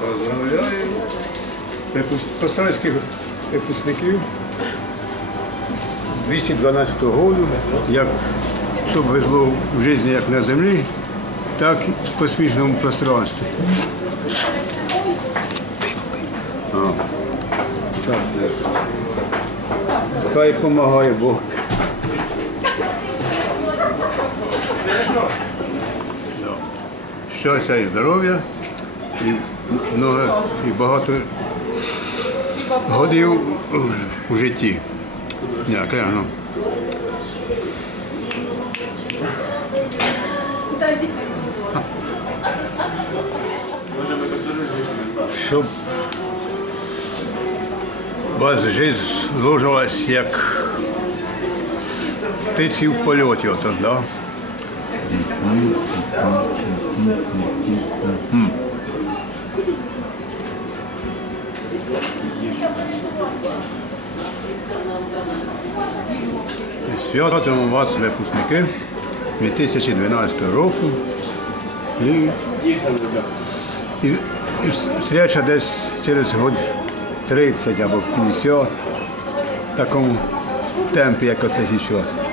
Поздравляю постарських випускників 212 року, як щоб везло в житті як на землі, так і в космічному пространстві. Так. Хай допомагає Бог. Щастя і здоров'я, і, много, і багато годів у житті. Дякую. Ну. Щоб вас життя зложилась як птиці в польоті, ото, да? Святимо вас, випускники 2012 року. І, і, і встреча десь через год 30 або 50 в такому темпі, як оце зараз.